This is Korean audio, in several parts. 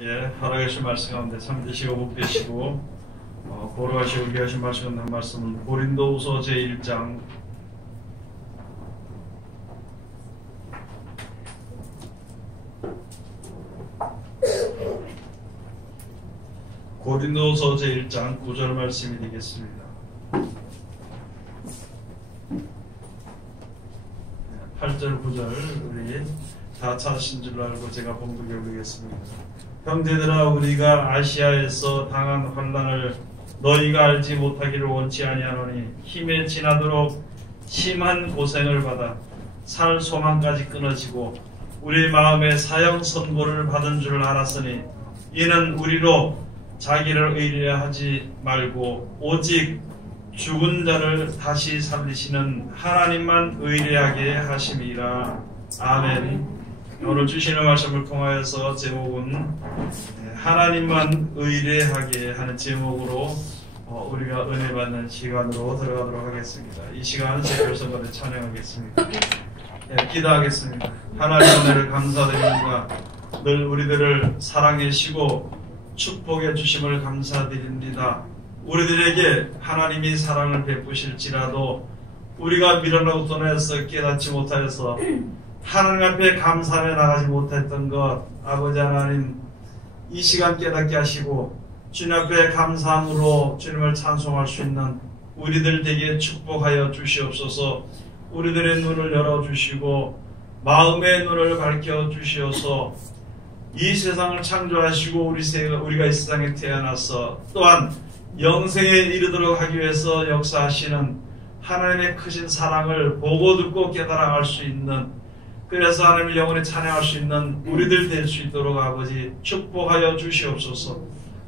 우리들에게 허락하신 말씀 가운데 참되시고 복되시고 고로하시고 우리에게 하신 말씀 가운데 한 말씀은 고린도후서 제1장 고린도후서 제1장 9절 말씀이 되겠습니다. 8절 9절 우리 다 찾으신 줄 알고 제가 봉독해 보겠습니다. 형제들아, 우리가 아시아에서 당한 환난을 너희가 알지 못하기를 원치 아니하노니 힘에 지나도록 심한 고생을 받아 살 소망까지 끊어지고 우리 마음에 사형 선고를 받은 줄 알았으니 이는 우리로 자기를 의뢰하지 말고 오직 죽은 자를 다시 살리시는 하나님만 의뢰하게 하심이라. 아멘. 오늘 주시는 말씀을 통하여서 제목은 하나님만 의뢰하게 하는 제목으로 우리가 은혜 받는 시간으로 들어가도록 하겠습니다. 이 시간은 제별성가를 찬양하겠습니다. 기도하겠습니다. 하나님 은혜를 감사드립니다. 늘 우리들을 사랑해 주시고 축복해 주심을 감사드립니다. 우리들에게 하나님이 사랑을 베푸실지라도 우리가 밀어넣고 떠나서 깨닫지 못하여서 하나님 앞에 감사하며 나가지 못했던 것, 아버지 하나님 이 시간 깨닫게 하시고 주님 앞에 감사함으로 주님을 찬송할 수 있는 우리들 되게 축복하여 주시옵소서. 우리들의 눈을 열어주시고 마음의 눈을 밝혀주시어서 이 세상을 창조하시고 우리가 이 세상에 태어나서 또한 영생에 이르도록 하기 위해서 역사하시는 하나님의 크신 사랑을 보고 듣고 깨달아갈 수 있는, 그래서 하나님을 영원히 찬양할 수 있는 우리들 될 수 있도록 아버지 축복하여 주시옵소서.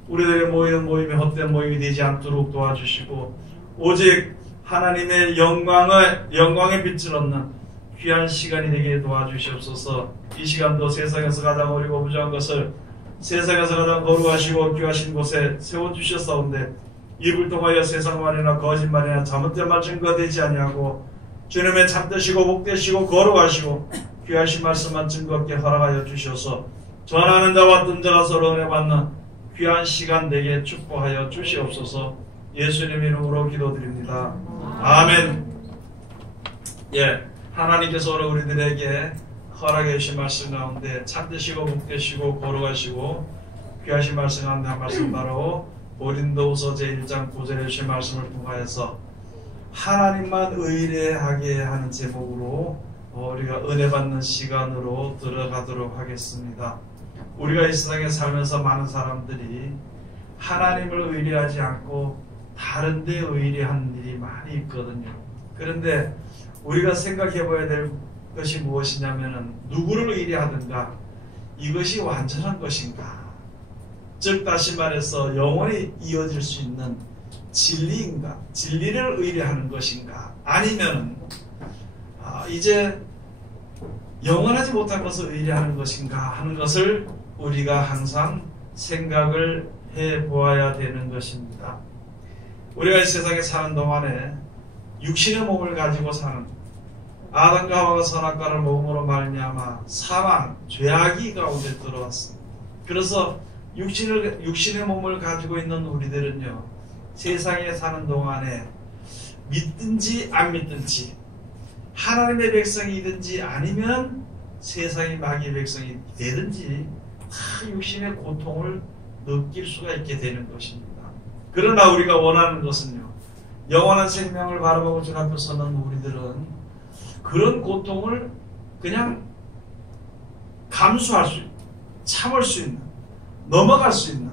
우리들의 모이는 모임이 헛된 모임이 되지 않도록 도와주시고 오직 하나님의 영광의 빛을 얻는 귀한 시간이 되게 도와주시옵소서. 이 시간도 세상에서 가장 어리고 부족한 것을 세상에서 가장 거룩하시고 귀하신 곳에 세워주셨사온데 입을 통하여 세상말이나 거짓말이나 잘못된 말 증거되지 아니하고 주님의 참되시고 복되시고 거룩하시고 귀하신 말씀만 증거롭게 허락하여 주셔서 전하는 자와 듣는 자가 서로 은혜 받는 귀한 시간 되게 축복하여 주시옵소서. 예수님 이름으로 기도드립니다. 아멘. 하나님께서 오늘 우리들에게 허락해 주신 말씀 가운데 참되시고 복되시고 거룩하시고 귀하신 말씀 가운데 한 말씀, 바로 고린도후서 제1장 9절에 주신 말씀을 통하여서 하나님만 의뢰하게 하는 제목으로 우리가 은혜 받는 시간으로 들어가도록 하겠습니다. 우리가 이 세상에 살면서 많은 사람들이 하나님을 의뢰하지 않고 다른 데 의뢰하는 일이 많이 있거든요. 그런데 우리가 생각해 봐야 될 것이 무엇이냐면 누구를 의뢰하든가 이것이 완전한 것인가, 즉 다시 말해서 영원히 이어질 수 있는 진리인가, 진리를 의뢰하는 것인가, 아니면 이제 영원하지 못한 것을 의뢰하는 것인가 하는 것을 우리가 항상 생각을 해보아야 되는 것입니다. 우리가 이 세상에 사는 동안에 육신의 몸을 가지고 사는, 아담과 하와가 선악과를 먹음으로 말미암아 사망, 죄악이 가운데 들어왔습니다. 그래서 육신의 몸을 가지고 있는 우리들은요, 세상에 사는 동안에 믿든지 안 믿든지, 하나님의 백성이든지 아니면 세상의 마귀의 백성이 되든지 다 육신의 고통을 느낄 수가 있게 되는 것입니다. 그러나 우리가 원하는 것은요, 영원한 생명을 바라보고 주 앞에 서는 우리들은 그런 고통을 그냥 감수할 수 있는, 참을 수 있는, 넘어갈 수 있는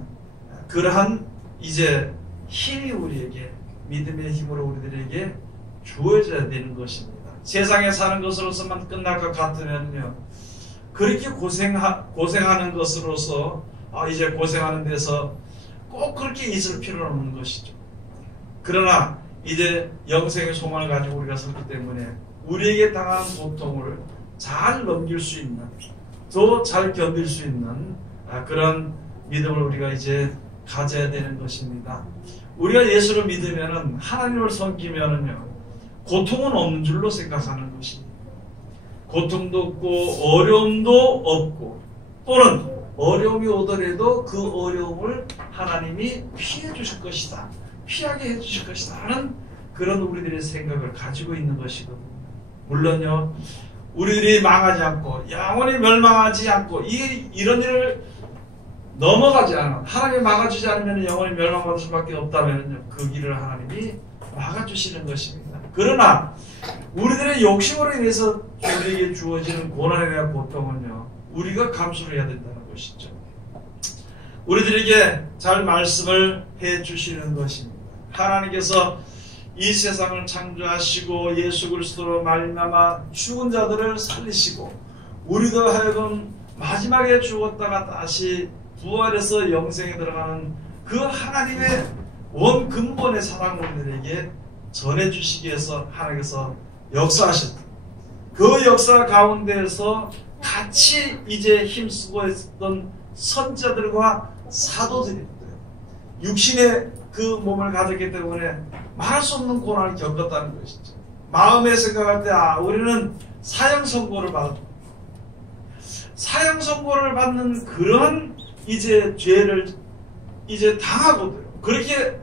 그러한 이제 힘이 우리에게, 믿음의 힘으로 우리들에게 주어져야 되는 것입니다. 세상에 사는 것으로서만 끝날 것 같으면요, 그렇게 고생하는 것으로서 이제 고생하는 데서 꼭 그렇게 있을 필요는 없는 것이죠. 그러나 이제 영생의 소망을 가지고 우리가 섰기 때문에 우리에게 당한 고통을 잘 넘길 수 있는, 더 잘 견딜 수 있는 그런 믿음을 우리가 이제 가져야 되는 것입니다. 우리가 예수를 믿으면은, 하나님을 섬기면은요, 고통은 없는 줄로 생각하는 것입니다. 고통도 없고 어려움도 없고 또는 어려움이 오더라도 그 어려움을 하나님이 피해 주실 것이다. 피하게 해 주실 것이다 하는 그런 우리들의 생각을 가지고 있는 것이거든요. 물론요, 우리들이 망하지 않고 영원히 멸망하지 않고 이런 일을 넘어가지 않아, 하나님이 막아주지 않으면 영원히 멸망받을 수밖에 없다면 그 길을 하나님이 막아주시는 것입니다. 그러나 우리들의 욕심으로 인해서 우리에게 주어지는 고난에 대한 고통은요, 우리가 감수를 해야 된다는 것이죠. 우리들에게 잘 말씀을 해주시는 것입니다. 하나님께서 이 세상을 창조하시고 예수 그리스도로 말미암아 죽은 자들을 살리시고 우리도 하여금 마지막에 죽었다가 다시 부활해서 영생에 들어가는 그 하나님의 원 근본의 사랑을 우리들에게 전해주시기 위해서 하나님께서 역사하셨다. 그 역사 가운데에서 같이 이제 힘쓰고 있었던 선자들과 사도들이 육신의 그 몸을 가졌기 때문에 말할 수 없는 고난을 겪었다는 것이죠. 마음에 생각할 때 우리는 사형 선고를 받는 그런 이제 죄를 이제 당하거든요. 그렇게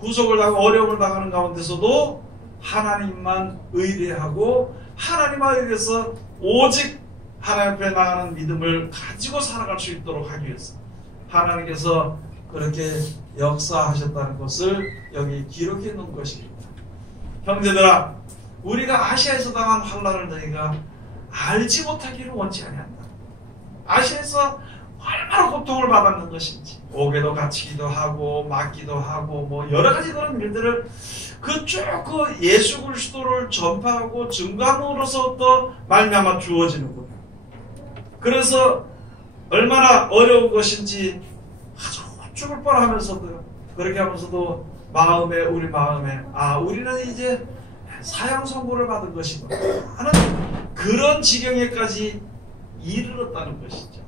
구속을 당하고 어려움을 당하는 가운데서도 하나님만 의뢰하고 하나님만 의뢰해서 오직 하나님 앞에 나가는 믿음을 가지고 살아갈 수 있도록 하기 위해서 하나님께서 그렇게 역사하셨다는 것을 여기 기록해 놓은 것입니다. 형제들아, 우리가 아시아에서 당한 환난을 너희가 알지 못하기를 원치 아니한다. 아시아에서 얼마나 고통을 받았는 것인지, 옥에도 갇히기도 하고 맞기도 하고 뭐 여러 가지 그런 일들을 그 예수 그리스도를 전파하고 증거함으로써 또 말미암아 주어지는구나. 그래서 얼마나 어려운 것인지 아주 죽을 뻔하면서도 그렇게 하면서도 우리 마음에 우리는 이제 사형 선고를 받은 것이구나 하는 그런 지경에까지 이르렀다는 것이죠.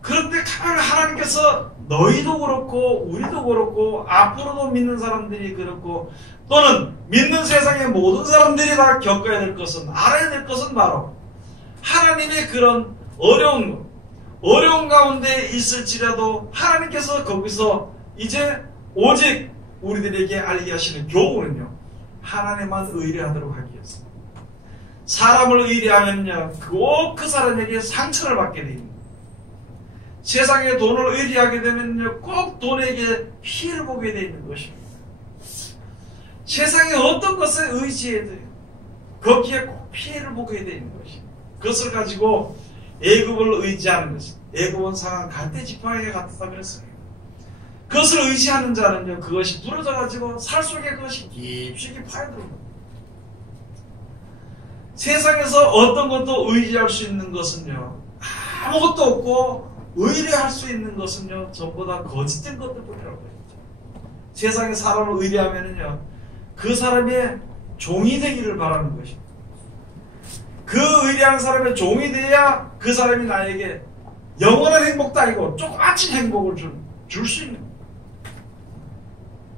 그런데 하나님께서 너희도 그렇고 우리도 그렇고 앞으로도 믿는 사람들이 그렇고 또는 믿는 세상의 모든 사람들이 다 겪어야 될 것은, 알아야 될 것은 바로 하나님의 그런 어려운 가운데 있을지라도 하나님께서 거기서 이제 오직 우리들에게 알게 하시는 교훈은요, 하나님만 의뢰하도록 하기 위해서. 사람을 의뢰하면요 꼭 그 사람에게 상처를 받게 됩니다. 세상에 돈을 의뢰하게 되면요 꼭 돈에게 피해를 보게 되는 것입니다. 세상에 어떤 것에 의지해도 거기에 꼭 피해를 보게 되는 것입니다. 그것을 가지고 애굽을 의지하는 것입니다. 애굽은 상한 갈대지팡이에 같았다 그랬어요. 그것을 의지하는 자는요 그것이 부러져가지고 살 속에 그것이 깊숙이 파여듭니다. 세상에서 어떤 것도 의지할 수 있는 것은요 아무것도 없고 의뢰할 수 있는 것은요 전부 다 거짓된 것들뿐이라고 했죠. 세상에 사람을 의뢰하면은요 그 사람의 종이 되기를 바라는 것입니다. 그 의뢰한 사람의 종이 돼야 그 사람이 나에게 영원한 행복도 아니고 조그마친 행복을 줄 수 있는 거예요.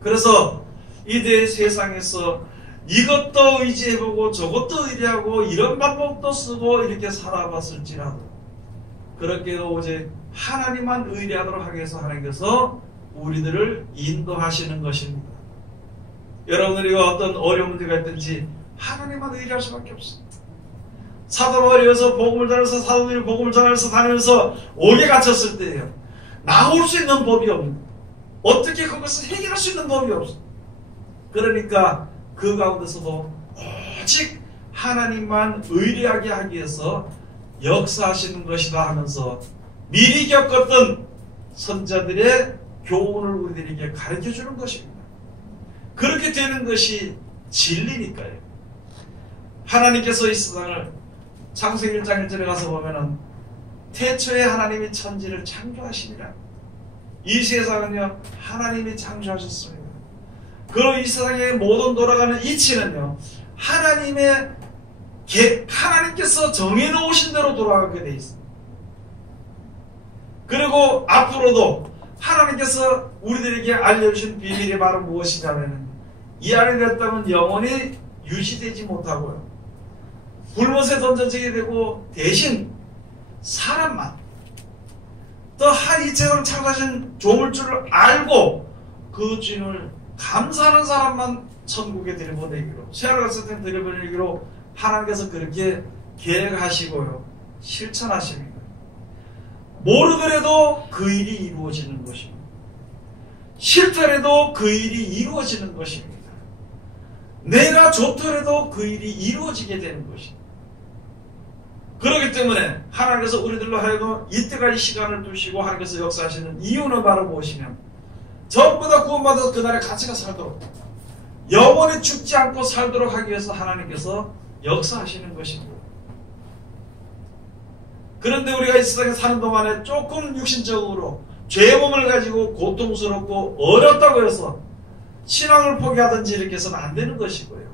그래서 이제 세상에서 이것도 의지해보고 저것도 의뢰하고 이런 방법도 쓰고 이렇게 살아봤을지라도 그렇게도 오직 하나님만 의뢰하도록 하기 위해서 하나님께서 우리들을 인도하시는 것입니다. 여러분들이 어떤 어려운 문제가 있든지 하나님만 의뢰할 수밖에 없습니다. 사도 바울이어서 복음을 전해서 사도들이 복음을 전해서 다니면서 옥에 갇혔을 때예요. 나올 수 있는 법이 없는, 어떻게 그것을 해결할 수 있는 법이 없어. 그러니까 그 가운데서도 오직 하나님만 의뢰하게 하기 위해서 역사하시는 것이다 하면서 미리 겪었던 선자들의 교훈을 우리들에게 가르쳐주는 것입니다. 그렇게 되는 것이 진리니까요. 하나님께서 이 세상을 창세기 1장 1절에 가서 보면은 태초에 하나님이 천지를 창조하시니라. 이 세상은요 하나님이 창조하셨습니다. 그리고 이 세상의 모든 돌아가는 이치는요 하나님께서 정해놓으신 대로 돌아가게 돼 있습니다. 그리고 앞으로도 하나님께서 우리들에게 알려주신 비밀이 바로 무엇이냐면 이 안에 됐다면 영원히 유지되지 못하고요 불못에 던져지게 되고 대신 사람만 또 한 이체를 창조하신 조물주를 알고 그 주인을 감사하는 사람만 천국에 들여보내기로, 세월을 갔을 때 들여보내기로 하나님께서 그렇게 계획하시고요, 실천하십니다. 모르더라도 그 일이 이루어지는 것입니다. 싫더라도 그 일이 이루어지는 것입니다. 내가 좋더라도 그 일이 이루어지게 되는 것입니다. 그렇기 때문에 하나님께서 우리들로 하여금 이때까지 시간을 두시고 하나님께서 역사하시는 이유는 바로 무엇이냐, 전부 다 구원받아서 그날에 같이가 살도록, 영원히 죽지 않고 살도록 하기 위해서 하나님께서 역사하시는 것입니다. 그런데 우리가 이 세상에 사는 동안에 조금 육신적으로 죄의 몸을 가지고 고통스럽고 어렵다고 해서 신앙을 포기하든지 이렇게 해서는 안 되는 것이고요.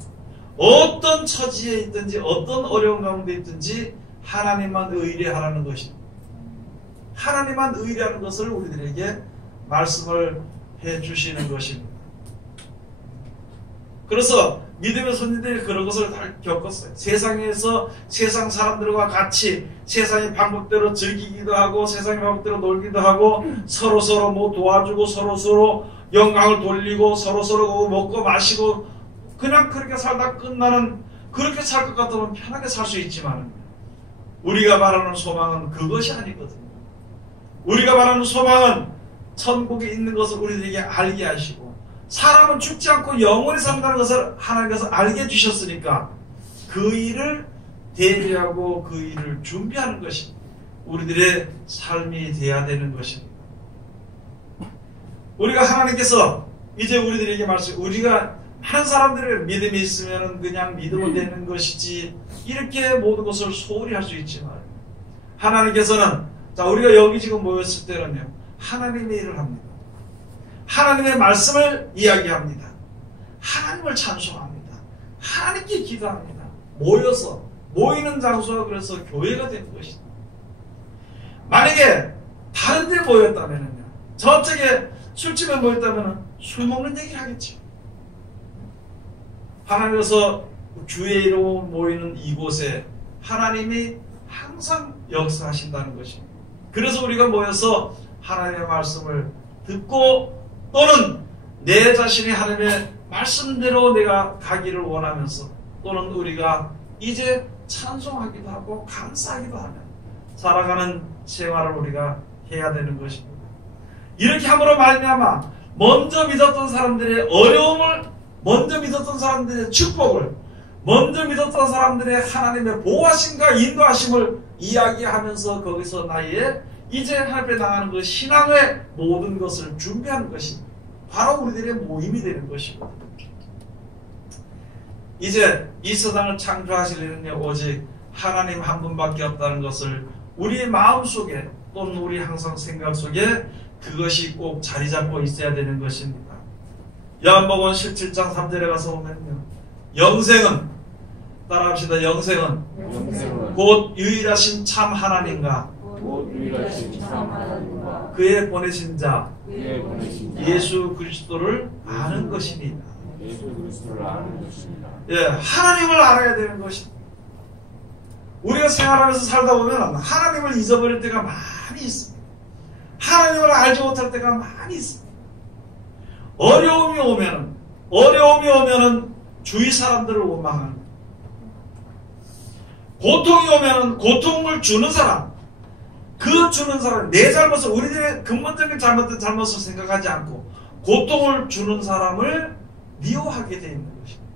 어떤 처지에 있든지 어떤 어려운 가운데 있든지 하나님만 의뢰하라는 것입니다. 하나님만 의뢰하는 것을 우리들에게 말씀을 해주시는 것입니다. 그래서 믿음의 손님들이 그런 것을 다 겪었어요. 세상에서 세상 사람들과 같이 세상의 방법대로 즐기기도 하고 세상의 방법대로 놀기도 하고 서로서로 뭐 도와주고 서로서로 영광을 돌리고 서로서로 먹고 마시고 그냥 그렇게 살다 끝나는, 그렇게 살 것 같으면 편하게 살 수 있지만 우리가 말하는 소망은 그것이 아니거든요. 우리가 말하는 소망은 천국에 있는 것을 우리들에게 알게 하시고 사람은 죽지 않고 영원히 산다는 것을 하나님께서 알게 해주셨으니까 그 일을 대비하고 그 일을 준비하는 것이 우리들의 삶이 되어야 되는 것입니다. 우리가 하나님께서 이제 우리들에게 말씀, 우리가 한 사람들의 믿음이 있으면 그냥 믿으면 되는 것이지 이렇게 모든 것을 소홀히 할 수 있지만 하나님께서는, 자, 우리가 여기 지금 모였을 때는요, 하나님의 일을 합니다. 하나님의 말씀을 이야기합니다. 하나님을 찬송합니다. 하나님께 기도합니다. 모이는 장소가 그래서 교회가 되는 것이다. 만약에 다른 데 모였다면요, 저쪽에 술집에 모였다면 술 먹는 얘기를 하겠죠. 하나님께서 주의 이름으로 모이는 이곳에 하나님이 항상 역사하신다는 것입니다. 그래서 우리가 모여서 하나님의 말씀을 듣고 또는 내 자신이 하나님의 말씀대로 내가 가기를 원하면서 또는 우리가 이제 찬송하기도 하고 감사하기도 하며 살아가는 생활을 우리가 해야 되는 것입니다. 이렇게 함으로 말미암아 먼저 믿었던 사람들의 어려움을, 먼저 믿었던 사람들의 축복을, 먼저 믿었던 사람들의 하나님의 보호하심과 인도하심을 이야기하면서 거기서 나의 이제 하나님께 나가는 그 신앙의 모든 것을 준비하는 것이 바로 우리들의 모임이 되는 것입니다. 이제 이 세상을 창조하실 일은 오직 하나님 한 분밖에 없다는 것을 우리의 마음속에 또는 우리 항상 생각 속에 그것이 꼭 자리 잡고 있어야 되는 것입니다. 요한복음 17장 3절에 가서 보면요, 영생은, 따라합시다. 영생은 곧 유일하신 참 하나님과 그의 보내신 자 예수 그리스도를 아는 것입니다. 예, 하나님을 알아야 되는 것입니다. 우리가 생활하면서 살다 보면 하나님을 잊어버릴 때가 많이 있습니다. 하나님을 알지 못할 때가 많이 있습니다. 어려움이 오면은 주위 사람들을 원망합니다. 고통이 오면은 고통을 주는 사람, 그 주는 사람, 내 잘못을, 우리들의 근본적인 잘못을 생각하지 않고 고통을 주는 사람을 미워하게 되어 있는 것입니다.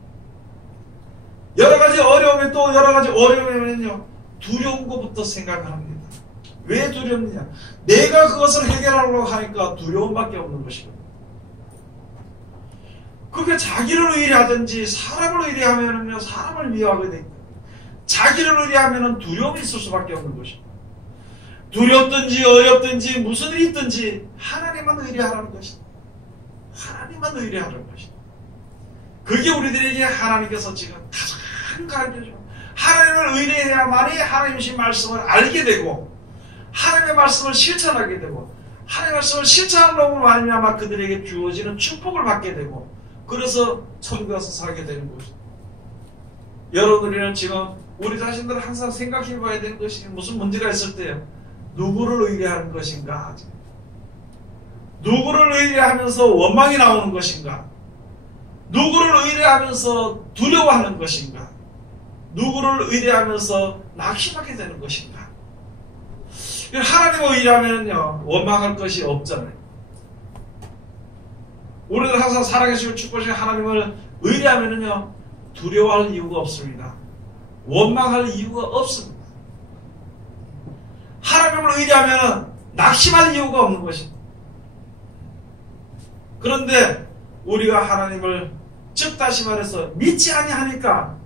여러 가지 어려움이면요, 두려운 것부터 생각을 합니다. 왜 두렵느냐? 내가 그것을 해결하려고 하니까 두려움밖에 없는 것이거든요. 그게 자기를 의뢰하든지 사람을 의뢰하면요, 사람을 미워하게 됩니다. 자기를 의뢰하면 두려움이 있을 수밖에 없는 것입니다. 두렵든지 어렵든지 무슨 일이 있든지 하나님만 의뢰하라는 것입니다. 하나님만 의뢰하라는 것입니다. 그게 우리들에게 하나님께서 지금 가장 가르쳐줘. 하나님을 의뢰해야만이 하나님의 말씀을 알게 되고 하나님의 말씀을 실천하게 되고 하나님의 말씀을 실천함으로 말미암아 그들에게 주어지는 축복을 받게 되고 그래서 천국에 가서 살게 되는 것입니다. 여러분들은 지금 우리 자신들은 항상 생각해 봐야 되는 것이 무슨 문제가 있을 때요. 누구를 의뢰하는 것인가? 누구를 의뢰하면서 원망이 나오는 것인가? 누구를 의뢰하면서 두려워하는 것인가? 누구를 의뢰하면서 낙심하게 되는 것인가? 하나님을 의뢰하면요 원망할 것이 없잖아요. 우리는 항상 살아계시고 축복하신 하나님을 의뢰하면요 두려워할 이유가 없습니다. 원망할 이유가 없습니다. 하나님을 의뢰하면 낙심할 이유가 없는 것입니다. 그런데 우리가 하나님을 즉 다시 말해서 믿지 아니하니까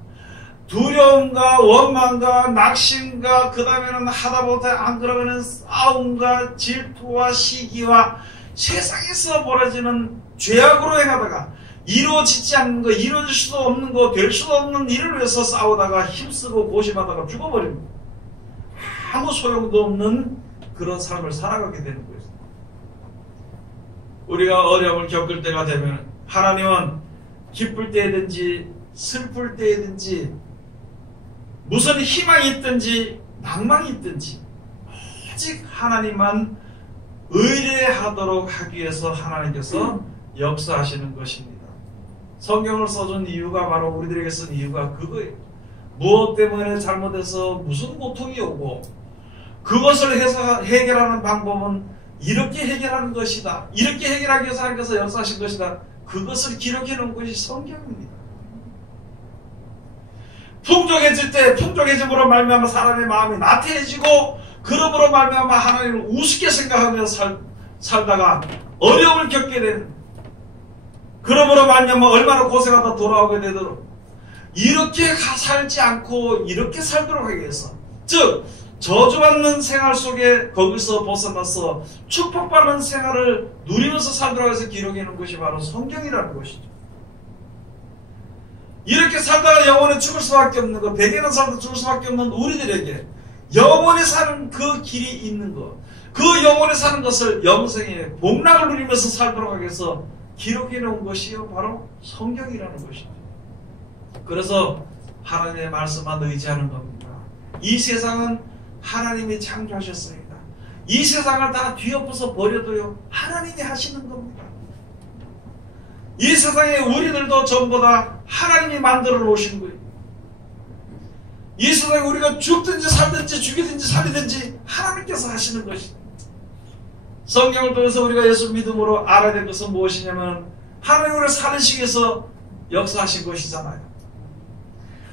두려움과 원망과 낙심과 그 다음에는 하다못해 안 그러면 싸움과 질투와 시기와 세상에서 벌어지는 죄악으로 행하다가 이루어지지 않는 거, 이루어질 수도 없는 거, 될 수도 없는 일을 위해서 싸우다가 힘쓰고 고심하다가 죽어버립니다. 아무 소용도 없는 그런 삶을 살아가게 되는 거예요. 우리가 어려움을 겪을 때가 되면 하나님은 기쁠 때든지 슬플 때든지 무슨 희망이 있든지 낭만이 있든지 오직 하나님만 의뢰하도록 하기 위해서 하나님께서 역사하시는 것입니다. 성경을 써준 이유가 바로 우리들에게 쓴 이유가 그거예요. 무엇 때문에 잘못해서 무슨 고통이 오고 그것을 해결하는 방법은 이렇게 해결하는 것이다. 이렇게 해결하기 위해서 하나님께서 역사하신 것이다. 그것을 기록해 놓은 것이 성경입니다. 풍족해질 때 풍족해짐으로 말미암아 사람의 마음이 나태해지고 그러므로 말미암아 하나님을 우습게 생각하며 살다가 어려움을 겪게 되는 그러므로 말미암아 얼마나 고생하다 돌아오게 되도록 이렇게 살지 않고 이렇게 살도록 하기 위해서 즉 저주받는 생활 속에 거기서 벗어나서 축복받는 생활을 누리면서 살도록 해서 기록해 놓은 것이 바로 성경이라는 것이죠. 이렇게 살다가 영원히 죽을 수밖에 없는 것, 백에는 살다 죽을 수밖에 없는 우리들에게 영원히 사는 그 길이 있는 것, 그 영원히 사는 것을 영생의 복락을 누리면서 살도록 하기 위해서 기록해 놓은 것이요 바로 성경이라는 것이죠. 그래서 하나님의 말씀만 의지하는 겁니다. 이 세상은 하나님이 창조하셨습니다. 이 세상을 다 뒤엎어서 버려도요 하나님이 하시는 겁니다. 이 세상에 우리들도 전부 다 하나님이 만들어 놓으신 거예요. 이 세상에 우리가 죽든지 살든지 죽이든지 살리든지 하나님께서 하시는 것입니다. 성경을 통해서 우리가 예수 믿음으로 알아야 될 것은 무엇이냐면 하나님 우리를 살리시기 위해서 역사하신 것이잖아요.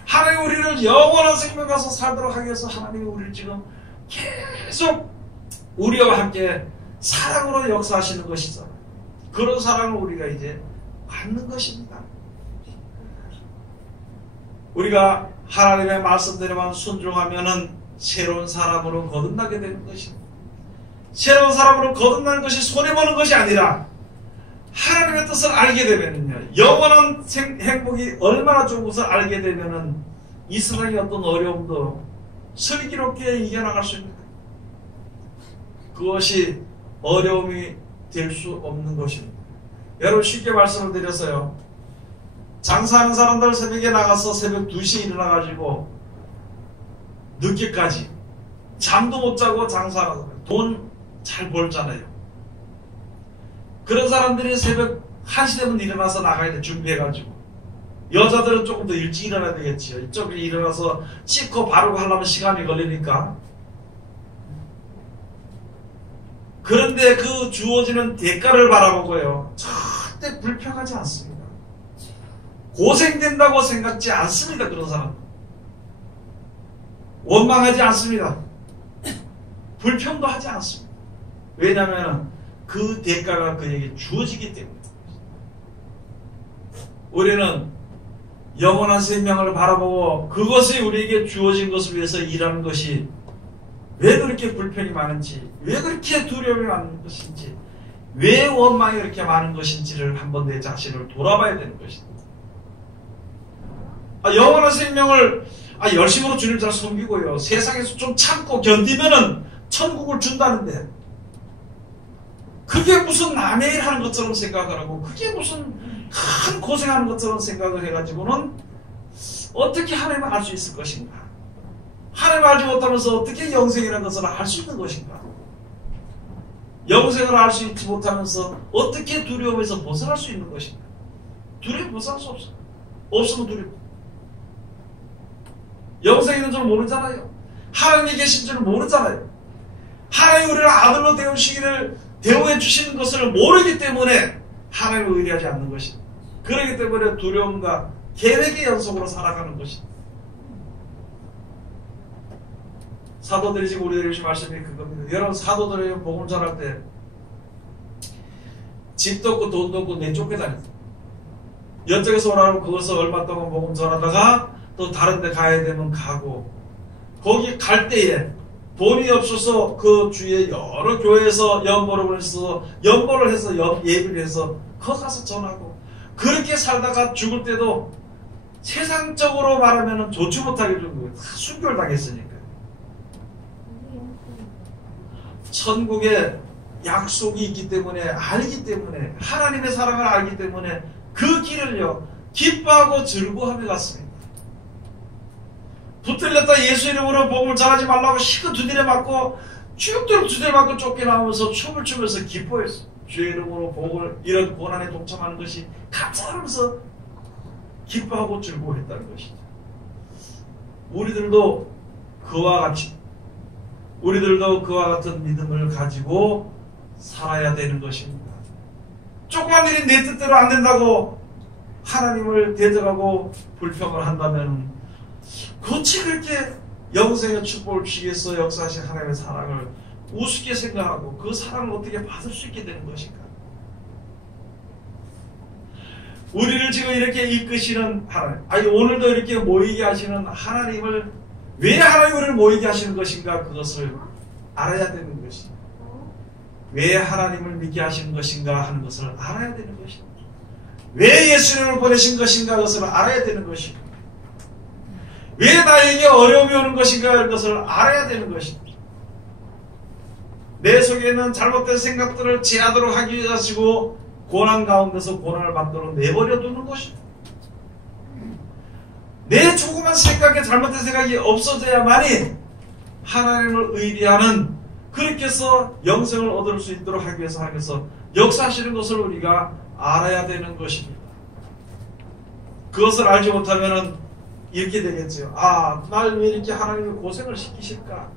하나님 우리를 영원한 생명 가서 살도록 하기 위해서 하나님이 우리를 지금 계속 우리와 함께 사랑으로 역사하시는 것이잖아요. 그런 사랑을 우리가 이제 받는 것입니다. 우리가 하나님의 말씀대로만 순종하면은 새로운 사람으로 거듭나게 되는 것입니다. 새로운 사람으로 거듭나는 것이 손해보는 것이 아니라 하나님의 뜻을 알게 되면요 영원한 행복이 얼마나 좋은 것을 알게 되면은 이 세상의 어떤 어려움도 슬기롭게 이겨나갈 수 있습니다. 그것이 어려움이 될 수 없는 것입니다. 여러분 쉽게 말씀을 드려서요 장사하는 사람들 새벽에 나가서 새벽 2시에 일어나가지고 늦게까지 잠도 못 자고 장사하는 사람 돈 잘 벌잖아요. 그런 사람들이 새벽 1시 되면 일어나서 나가야 돼. 준비해가지고 여자들은 조금 더 일찍 일어나야 되겠지요. 이쪽에 일어나서 씻고 바르고 하려면 시간이 걸리니까. 그런데 그 주어지는 대가를 바라보고요 절대 불평하지 않습니다. 고생된다고 생각지 않습니다. 그런 사람 원망하지 않습니다. 불평도 하지 않습니다. 왜냐하면 그 대가가 그에게 주어지기 때문에. 우리는 영원한 생명을 바라보고 그것이 우리에게 주어진 것을 위해서 일하는 것이 왜 그렇게 불평이 많은지, 왜 그렇게 두려움이 많은 것인지, 왜 원망이 그렇게 많은 것인지를 한번 내 자신을 돌아봐야 되는 것입니다. 영원한 생명을 열심으로 주님 잘 섬기고요 세상에서 좀 참고 견디면은 천국을 준다는데 그게 무슨 남의 일 하는 것처럼 생각을 하고 그게 무슨 큰 고생하는 것처럼 생각을 해가지고는 어떻게 하나님을 알 수 있을 것인가? 하나님 알지 못하면서 어떻게 영생이라는 것을 알 수 있는 것인가? 영생을 알 수 있지 못하면서 어떻게 두려움에서 벗어날 수 있는 것인가? 두려움 벗어날 수 없어. 없으면 두려움. 영생이 있는 줄 모르잖아요. 하나님이 계신 줄 모르잖아요. 하나님이 우리를 아들로 대우시기를 대우해 주시는 것을 모르기 때문에 하나님을 의뢰하지 않는 것입니다. 그렇기 때문에 두려움과 계획의 연속으로 살아가는 것입니다. 사도들이 지금 우리들에게 주신 말씀이 그겁니다. 여러분, 사도들이 복음 전할 때 집도 없고 돈도 없고 내쫓겨 다녔어요. 이쪽에서 오라고 그것을 얼마 동안 복음 전하다가 또 다른 데 가야 되면 가고, 거기 갈 때에 돈이 없어서 그 주위에 여러 교회에서 연보를 보내서 연보를 해서 예비를 해서 거기 가서 전하고, 그렇게 살다가 죽을 때도 세상적으로 말하면 좋지 못하게 좀 순교를 당했으니까. 천국에 약속이 있기 때문에, 알기 때문에, 하나님의 사랑을 알기 때문에 그 길을요 기뻐하고 즐거워하며 갔습니다. 붙들렸다 예수 이름으로 복음을 전하지 말라고 시큰 두드려 맞고 죽도록 두드려 맞고 쫓겨나오면서 춤을 추면서 기뻐했어요. 주의 이름으로 복음을, 이런 고난에 동참하는 것이 감사하면서 기뻐하고 즐거워했다는 것이죠. 우리들도 그와 같은 믿음을 가지고 살아야 되는 것입니다. 조그만 일이 내 뜻대로 안 된다고 하나님을 대적하고 불평을 한다면 그치 그렇게 영생의 축복을 주시기 위해서 역사하신 하나님의 사랑을 우습게 생각하고 그 사랑을 어떻게 받을 수 있게 되는 것인가? 우리를 지금 이렇게 이끄시는 하나님, 아니 오늘도 이렇게 모이게 하시는 하나님을, 왜 하나님 우리를 모이게 하시는 것인가? 그것을 알아야 되는 것입니다. 왜 하나님을 믿게 하시는 것인가 하는 것을 알아야 되는 것입니다. 왜 예수님을 보내신 것인가 그것을 알아야 되는 것입니다. 왜 나에게 어려움이 오는 것인가 하는 것을 알아야 되는 것입니다. 내 속에 있는 잘못된 생각들을 제하도록 하기 위해 가지고 고난 가운데서 고난을 받도록 내버려 두는 것입니다. 내 조그만 생각에 잘못된 생각이 없어져야만이 하나님을 의리하는, 그렇게 해서 영생을 얻을 수 있도록 하기 위해서 하나님께서 역사하시는 것을 우리가 알아야 되는 것입니다. 그것을 알지 못하면 이렇게 되겠죠. 아, 날 왜 이렇게 하나님이 고생을 시키실까?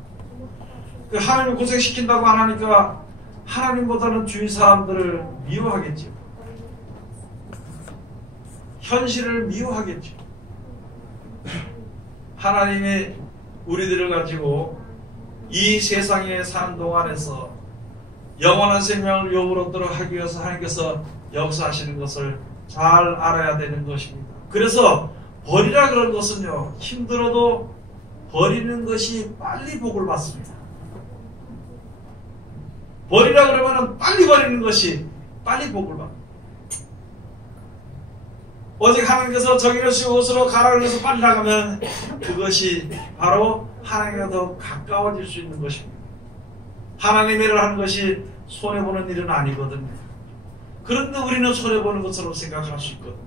그 하나님을 고생시킨다고 안 하니까 하나님보다는 주위 사람들을 미워하겠죠. 현실을 미워하겠죠. 하나님이 우리들을 가지고 이 세상에 사는 동안에서 영원한 생명을 요구하도록 하기 위해서 하나님께서 역사하시는 것을 잘 알아야 되는 것입니다. 그래서 버리라 그런 것은요, 힘들어도 버리는 것이 빨리 복을 받습니다. 버리라 그러면 빨리 버리는 것이 빨리 복을 받습니다. 오직 하나님께서 저기를 쓰고 옷으로 가라 그래서 빨리 나가면 그것이 바로 하나님과 더 가까워질 수 있는 것입니다. 하나님의 일을 하는 것이 손해보는 일은 아니거든요. 그런데 우리는 손해보는 것처럼 생각할 수 있거든요.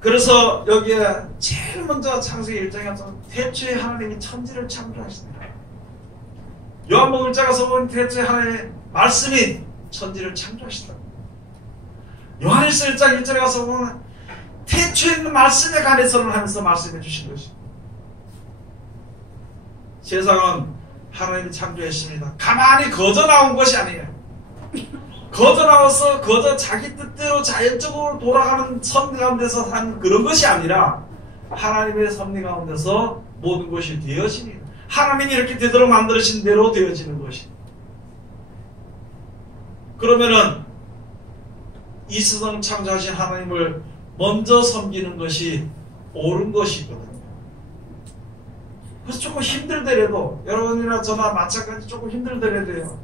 그래서 여기에 제일 먼저 창세기 1장에 태초에 하나님이 천지를 창조하십니다. 요한복음 1장에서 보면 태초에 하나님의 말씀이 천지를 창조하시다. 요한일서 1장 1절에 가서 보면 태초에 있는 말씀에 관해서는 하면서 말씀해 주신 것입니다. 세상은 하나님이 창조했습니다. 가만히 거저 나온 것이 아니에요. 거저 나와서 거저 자기 뜻대로 자연적으로 돌아가는 섭리 가운데서 한 그런 것이 아니라 하나님의 섭리 가운데서 모든 것이 되어집니다. 하나님이 이렇게 되도록 만드신 대로 되어지는 것입니다. 그러면은 이 세상 창조하신 하나님을 먼저 섬기는 것이 옳은 것이거든요. 그래서 조금 힘들더라도, 여러분이나 저나 마찬가지 조금 힘들더라도요,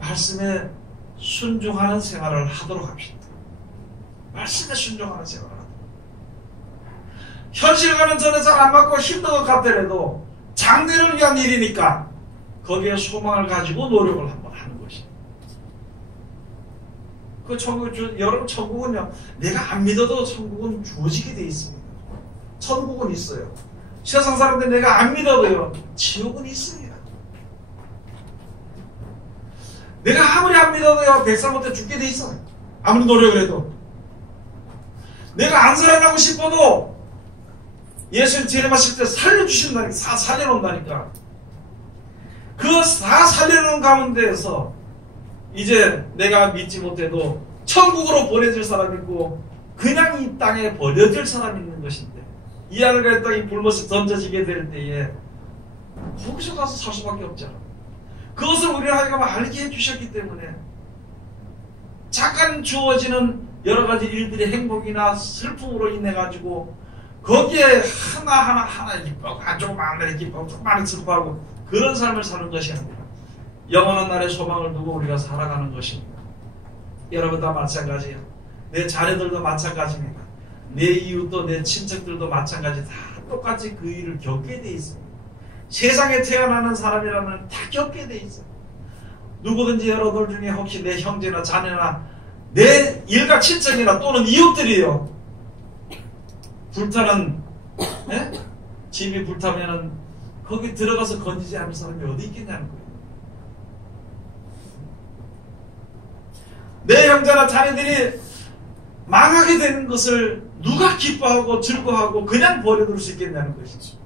말씀에 순종하는 생활을 하도록 합시다. 말씀에 순종하는 생활을 하도록. 현실과는 전혀 잘 안 맞고 힘든 것 같더라도 장래를 위한 일이니까 거기에 소망을 가지고 노력을 한번 하는 것입니다. 그 천국, 여러분 천국은요, 내가 안 믿어도 천국은 주어지게 되어 있습니다. 천국은 있어요. 세상 사람들 내가 안 믿어도요, 지옥은 있습니다. 내가 아무리 안 믿어도요, 100살 못해 죽게 돼 있어요. 아무리 노력을 해도. 내가 안 살아나고 싶어도 예수님 재림하실 때 살려주신다니까, 살려놓는다니까. 그 다 살려놓은 가운데에서 이제 내가 믿지 못해도 천국으로 보내질 사람이 있고 그냥 이 땅에 버려질 사람이 있는 것인데, 이 하늘의 땅이 불못에 던져지게 될 때에 거기서 가서 살 수밖에 없잖아. 그것을 우리 하나님께서 알게 해주셨기 때문에 잠깐 주어지는 여러 가지 일들의 행복이나 슬픔으로 인해 가지고 거기에 하나 기뻐하고 한쪽 마음에 기뻐하고 조금만 슬퍼하고 그런 삶을 사는 것이 아니라 영원한 날의 소망을 두고 우리가 살아가는 것입니다. 여러분 다 마찬가지예요. 내 자녀들도 마찬가지입니다. 내 이웃도 내 친척들도 마찬가지. 다 똑같이 그 일을 겪게 돼 있어요. 세상에 태어나는 사람이라면 다 겪게 돼 있어요. 누구든지 여러분 중에 혹시 내 형제나 자녀나 내 일가 친척이나 또는 이웃들이요, 불타는 집이 불타면은 거기 들어가서 건지지 않을 사람이 어디 있겠냐는 거예요. 내 형제나 자녀들이 망하게 되는 것을 누가 기뻐하고 즐거워하고 그냥 버려둘 수 있겠냐는 것이죠.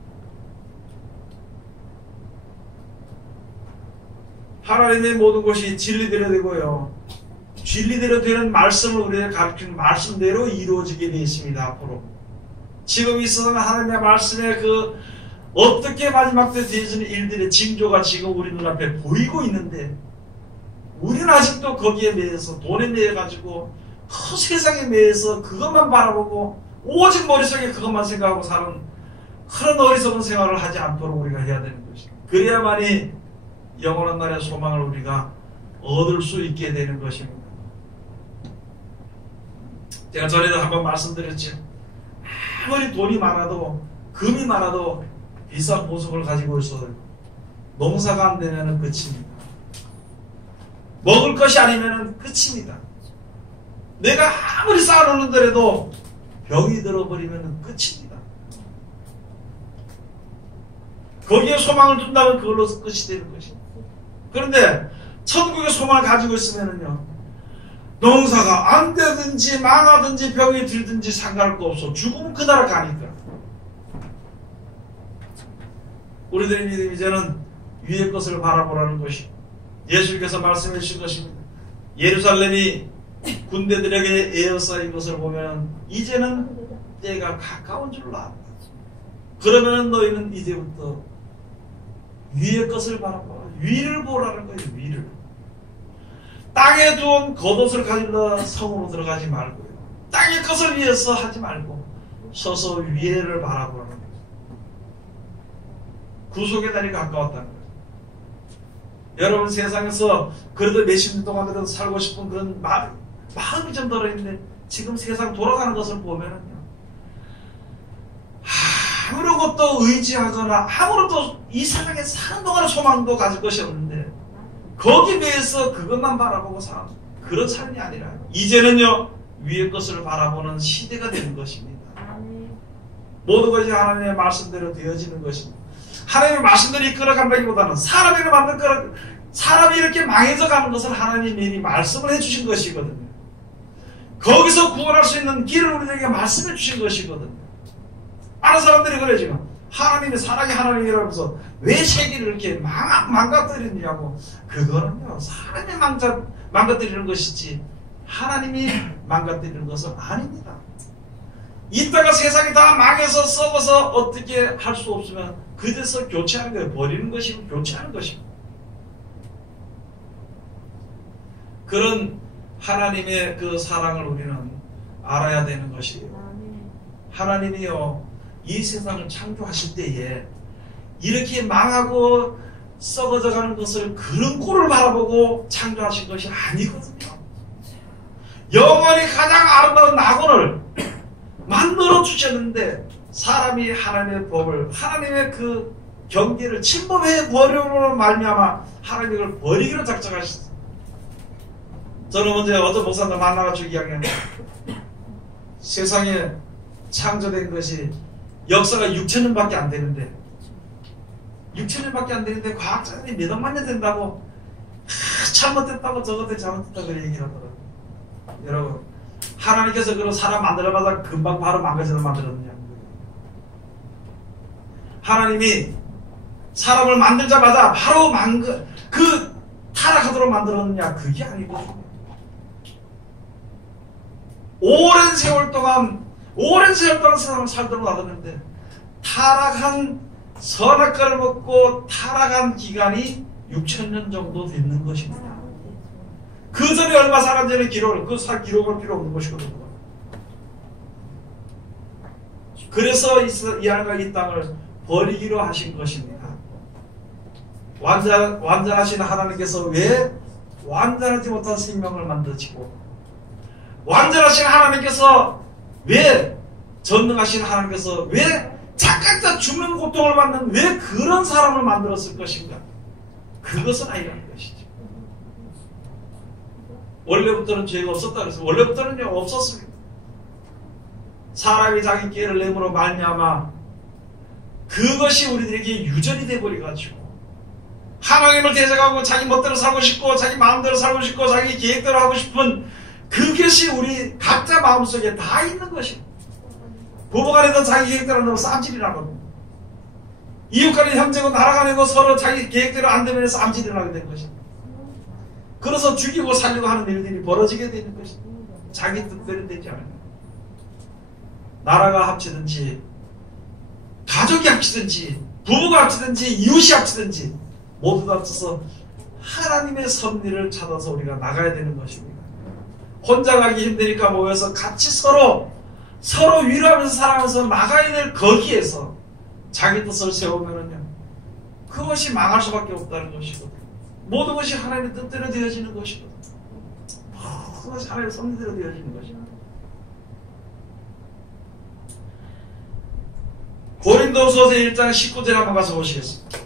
하나님의 모든 것이 진리대로 되고요, 진리대로 되는 말씀을 우리에게 가르치는 말씀대로 이루어지게 되어 있습니다. 앞으로 지금 이 세상에 하나님의 말씀에 그 어떻게 마지막 때 되어지는 일들의 징조가 지금 우리 눈앞에 보이고 있는데, 우리는 아직도 거기에 매여서 돈에 매여가지고 그 세상에 매여서 그것만 바라보고 오직 머릿속에 그것만 생각하고 사는 그런 어리석은 생활을 하지 않도록 우리가 해야 되는 것입니다. 그래야만이 영원한 날의 소망을 우리가 얻을 수 있게 되는 것입니다. 제가 전에도 한번 말씀드렸죠. 아무리 돈이 많아도 금이 많아도 비싼 보석을 가지고 있어도 농사가 안 되면 끝입니다. 먹을 것이 아니면 끝입니다. 내가 아무리 쌓아놓는더라도 병이 들어버리면 끝입니다. 거기에 소망을 둔다면 그걸로 끝이 되는 것입니다. 그런데 천국의 소망을 가지고 있으면요, 농사가 안 되든지 망하든지 병이 들든지 상관할 거 없어. 죽으면 그 나라 가니까. 우리들의 믿음 이제는 위의 것을 바라보라는 것이 예수님께서 말씀해 주신 것입니다. 예루살렘이 군대들에게 에어싸인 것을 보면 이제는 때가 가까운 줄로 안다. 그러면 너희는 이제부터 위의 것을 바라보라. 위를 보라는 거예요. 위를. 땅에 두은 겉옷을 가질러 성으로 들어가지 말고요, 땅의 것을 위해서 하지 말고 서서 위를 바라보라는 거예요. 구속의 날이 가까웠다는 거예요. 여러분 세상에서 그래도 몇십 년 동안이라도 살고 싶은 그런 마음이 좀 들어있는데, 지금 세상 돌아가는 것을 보면은요, 아무것도 의지하거나 아무것도 이 세상에 사는 동안의 소망도 가질 것이 없는데 거기에 대해서 그것만 바라보고 사는 그런 삶이 아니라 이제는요, 위의 것을 바라보는 시대가 되는 것입니다. 모든 것이 하나님의 말씀대로 되어지는 것입니다. 하나님의 말씀대로 이끌어간다기보다는 사람이 이렇게 망해져 가는 것을 하나님이 미리 말씀을 해주신 것이거든요. 거기서 구원할 수 있는 길을 우리에게 말씀해 주신 것이거든요. 많은 사람들이 그래, 지금 하나님이 사랑의 하나님이라면서 왜 세계를 이렇게 망가뜨리느냐고. 그거는요, 사람이 망가뜨리는 것이지 하나님이 망가뜨리는 것은 아닙니다. 이따가 세상이 다 망해서 썩어서 어떻게 할 수 없으면 그제서 교체하는 거예요. 버리는 것이고 교체하는 것이고. 그런 하나님의 그 사랑을 우리는 알아야 되는 것이에요. 하나님이요, 이 세상을 창조하실 때에 이렇게 망하고 썩어져가는 것을 그런 꼴을 바라보고 창조하신 것이 아니거든요. 영원히 가장 아름다운 낙원을 만들어 주셨는데 사람이 하나님의 법을, 하나님의 그 경계를 침범해 버림으로 말미암아 하나님이 그걸 버리기로 작정하셨어요. 저는 언제 어떤 목사님들 만나가지고 이야기합니다. 세상에 창조된 것이 역사가 6,000년밖에 안 되는데 6,000년밖에 안 되는데 과학자들이 몇 억만 년 된다고 잘못됐다고 저것도 잘못됐다고 얘기를 하더라고요. 여러분, 하나님께서 그런 사람 만들어마다 금방 바로 망가져서 만들었느냐? 하나님이 사람을 만들자마자 바로 타락하도록 만들었느냐? 그게 아니고 오랜 세월 동안 세상을 살도록 놔뒀는데 타락한 선악과를 먹고 타락한 기간이 6,000년 정도 됐는 것입니다. 그 전에 얼마 살았는지는 기록을 필요 없는 것이거든요. 그래서 이 하나님과 이 땅을 버리기로 하신 것입니다. 완전하신 하나님께서 왜 완전하지 못한 생명을 만드시고, 완전하신 하나님께서 왜, 전능하신 하나님께서 왜 잠깐 죽는 고통을 받는 왜 그런 사람을 만들었을 것인가? 그것은 아니라는 것이죠. 원래부터는 죄가 없었다 그래서 원래부터는요 없었습니다. 사람이 자기 깨를 내므로 말미암아 그것이 우리들에게 유전이 돼버려가지고 하나님을 대적하고 자기 멋대로 살고 싶고 자기 마음대로 살고 싶고 자기 계획대로 하고 싶은 그것이 우리 각자 마음속에 다 있는 것입니다. 부부간에도 자기 계획대로 한다고 쌈질이라거든요. 이웃간에 형제고 나라간에도 서로 자기 계획대로 안 되면 쌈질을 하게 된 것입니다. 그래서 죽이고 살리고 하는 일들이 벌어지게 되는 것입니다. 자기 뜻대로 되지 않아요. 나라가 합치든지 가족이 합치든지 부부가 합치든지 이웃이 합치든지 모두 다 합쳐서 하나님의 섭리를 찾아서 우리가 나가야 되는 것입니다. 혼자 가기 힘드니까 모여서 같이 서로 위로하면서 살아가면서 나가야 될 거기에서 자기 뜻을 세우면은요 그것이 망할 수밖에 없다는 것이거든요. 모든 것이 하나님의 뜻대로 되어지는 것이거든요. 그것이 하나님의 섭리대로 되어지는 것입니다. 고린도후서 1장 19절 한번 가서 보시겠습니다.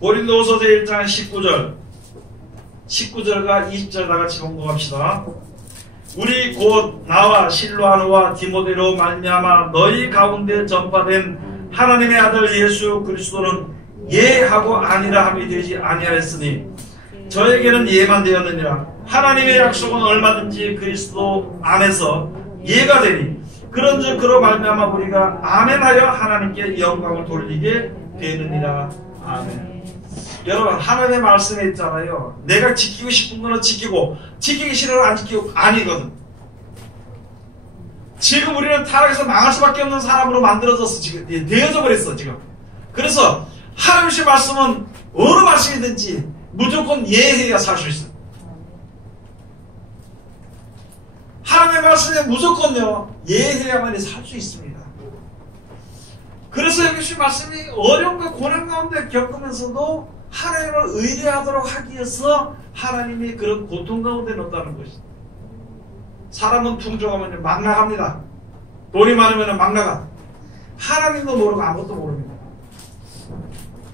고린도후서 1장 19절과 20절 다 같이 봉독합시다. 우리 곧 나와 실로아노와 디모데로 말미암아 너희 가운데 전파된 하나님의 아들 예수 그리스도는 예하고 아니라 함이 되지 아니하였으니 저에게는 예만 되었느니라. 하나님의 약속은 얼마든지 그리스도 안에서 예가 되니 그런즉 그로 말미암아 우리가 아멘하여 하나님께 영광을 돌리게 되느니라. 아멘. 여러분, 하나님의 말씀에 있잖아요. 내가 지키고 싶은 거는 지키고 지키기 싫은 건 안 지키고 아니거든. 지금 우리는 타락해서 망할 수밖에 없는 사람으로 만들어졌어. 지금 되어져 버렸어 지금. 그래서 하나님의 말씀은 어느 말씀이든지 무조건 예해야 살 수 있어요. 하나님의 말씀에 무조건요 예해야만이 살 수 있습니다. 그래서 여기 말씀이 어려움과 고난 가운데 겪으면서도 하나님을 의뢰하도록 하기 위해서 하나님이 그런 고통 가운데 넣었다는 것이죠. 사람은 풍족하면 막 나갑니다. 돈이 많으면 막 나가. 하나님도 모르고 아무것도 모릅니다.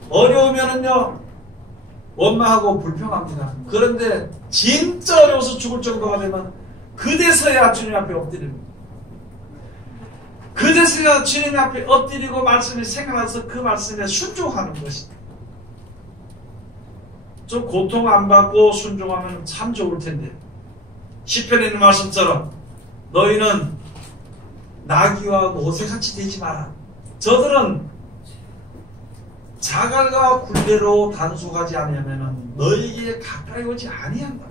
어려우면은요 원망하고 불평합니다. 그런데 진짜 어려워서 죽을 정도가 되면 그제서야 주님 앞에 엎드립니다. 그제서야 주님 앞에 엎드리고 말씀이 생각나서 그 말씀에 순종하는 것입니다. 좀 고통 안 받고 순종하면 참 좋을 텐데 시편에 있는 말씀처럼 너희는 나귀와 모새같이 되지 마라. 저들은 자갈과 굴레로 단속하지 않으면 너희에게 가까이 오지 아니한다.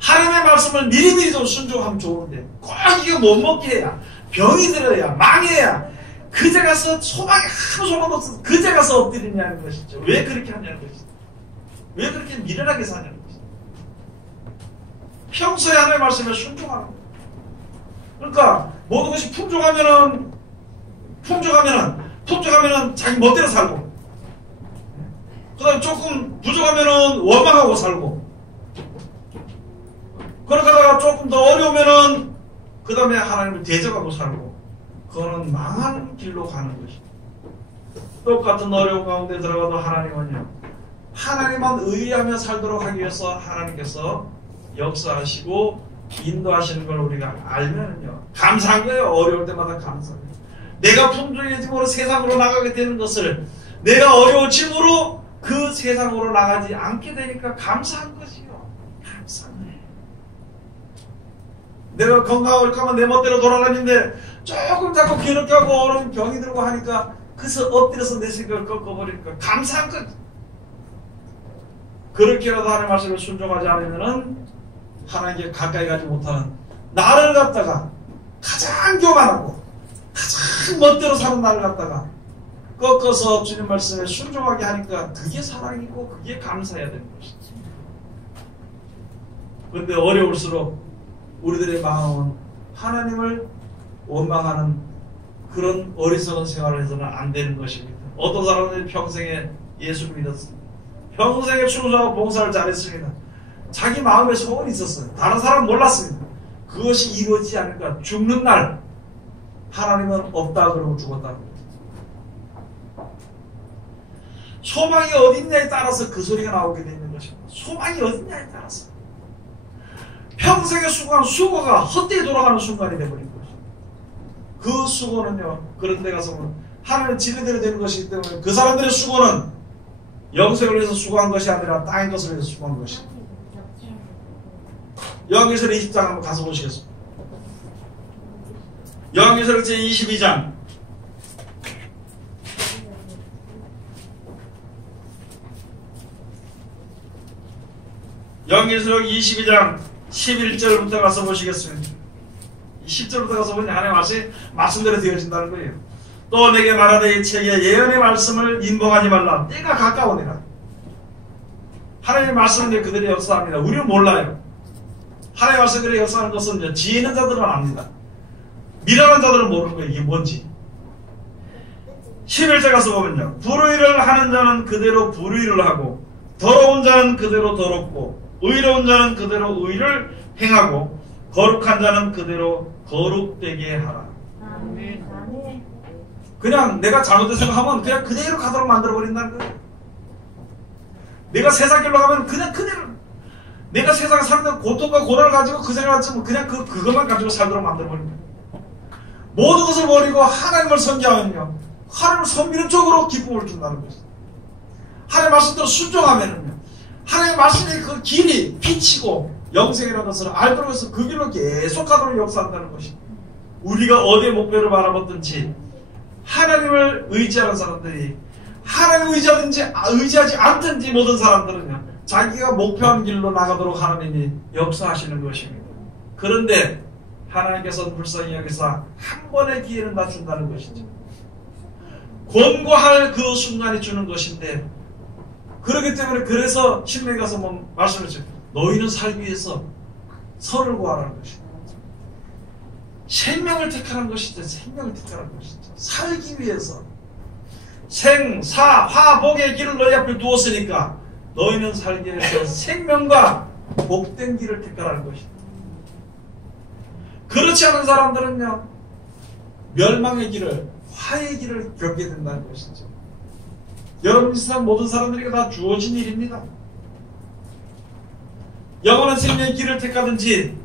하나님의 말씀을 미리미리 좀 순종하면 좋은데 꼭 이거 못 먹게 해야 병이 들어야 망해야 그제 가서 소망이 아무 소망 없어서 그제 가서 엎드리냐는 것이죠. 왜 그렇게 하냐는 것이죠. 왜 그렇게 미련하게 사냐는 것이죠. 평소에 하나님의 말씀에 순종하는 거예요. 그러니까 모든 것이 풍족하면은 자기 멋대로 살고 그 다음에 조금 부족하면은 원망하고 살고 그러다가 조금 더 어려우면은 그 다음에 하나님을 대적하고 살고 그거는 망한 길로 가는 것이죠. 똑같은 어려운 가운데 들어가도 하나님은요 하나님만 의뢰하며 살도록 하기 위해서 하나님께서 역사하시고 인도하시는 걸 우리가 알면요 감사한 거예요. 어려울 때마다 감사해요. 내가 품종의 짐으로 세상으로 나가게 되는 것을 내가 어려운 짐으로 그 세상으로 나가지 않게 되니까 감사한 거지요. 감사한 거예요. 내가 건강할까 하면 내 멋대로 돌아다니는데 조금 자꾸 괴롭게 하고 어려운 병이 들고 하니까 그래서 엎드려서 내 생각을 꺾어버리니까 감사한 거지. 그렇게라도 하나님의 말씀을 순종하지 않으면은 하나님께 가까이 가지 못하는 나를 갖다가 가장 교만하고 가장 멋대로 사는 나를 갖다가 꺾어서 주님 말씀에 순종하게 하니까 그게 사랑이고 그게 감사해야 되는 것이지. 그런데 어려울수록 우리들의 마음은 하나님을 원망하는 그런 어리석은 생활을 해서는 안 되는 것입니다. 어떤 사람들이 평생에 예수 믿었습니다. 평생에 충성하고 봉사를 잘했습니다. 자기 마음에 소원이 있었어요. 다른 사람은 몰랐습니다. 그것이 이루어지지 않을까. 죽는 날 하나님은 없다 그러고 죽었다는 거예요. 소망이 어딨냐에 따라서 그 소리가 나오게 되는 것입니다. 소망이 어딨냐에 따라서 평생의 수고한 수고가 헛되이 돌아가는 순간이 되어버린 것입니다. 그 수고는요 그런 데 가서 하나님의 지뢰대로 되는 것이기 때문에 그 사람들의 수고는 영생을 위해서 수고한 것이 아니라 땅의 것을 위해서 수고한 것입니다. 요한계시록 20장 한번 가서 보시겠습니다. 요한계시록 제22장 요한계시록 22장 11절부터 가서 보시겠습니다. 10절부터 가서 보니 하나님의 말씀이 말씀대로 되어진다는 거예요. 또 내게 말하되 이 책에 예언의 말씀을 인봉하지 말라. 때가 가까우니라. 하나님의 말씀은 그들의 역사합니다. 우리는 몰라요. 하나님의 말씀 그들의 역사하는 것은 지혜 있는 자들은 압니다. 미련한 자들은 모르는 거예요. 이게 뭔지. 11절 가서 보면요. 불의를 하는 자는 그대로 불의를 하고 더러운 자는 그대로 더럽고 의로운 자는 그대로 의를 행하고 거룩한 자는 그대로 거룩되게 하라. 그냥 내가 잘못된 생각하면 그냥 그대로 가도록 만들어버린다는 거예요. 내가 세상 길로 가면 그냥 그대로 내가 세상에 사는 고통과 고난을 가지고 그 생각을 가지고 그냥 그것만 가지고 살도록 만들어버립니다. 모든 것을 버리고 하나님을 섬기하면요 하나님을 섬기는 쪽으로 기쁨을 준다는 것이죠. 하나님의 말씀대로 순종하면은요 하나님의 말씀의 그 길이 비치고 영생이라는 것을 알도록 해서 그 길로 계속 가도록 역사한다는 것입니다. 우리가 어디에 목표를 바라봤든지 하나님을 의지하는 사람들이 하나님을 의지하지 않든지 모든 사람들은요 자기가 목표한 길로 나가도록 하나님이 역사하시는 것입니다. 그런데 하나님께서는 불쌍히 여기서 한 번의 기회는 다 준다는 것이죠. 권고할 그 순간이 주는 것인데 그렇기 때문에 그래서 신명에 가서 말씀했죠. 너희는 살기 위해서 선을 구하라는 것입니다. 생명을 택하는 것이죠. 생명을 택하는 것이죠. 살기 위해서 생, 사, 화, 복의 길을 너희 앞에 두었으니까 너희는 살기 위해서 생명과 복된 길을 택하라는 것입니다. 그렇지 않은 사람들은요 멸망의 길을 화의 길을 겪게 된다는 것이죠. 여러분 이 세상 모든 사람들에게 다 주어진 일입니다. 영원한 생명의 길을 택하든지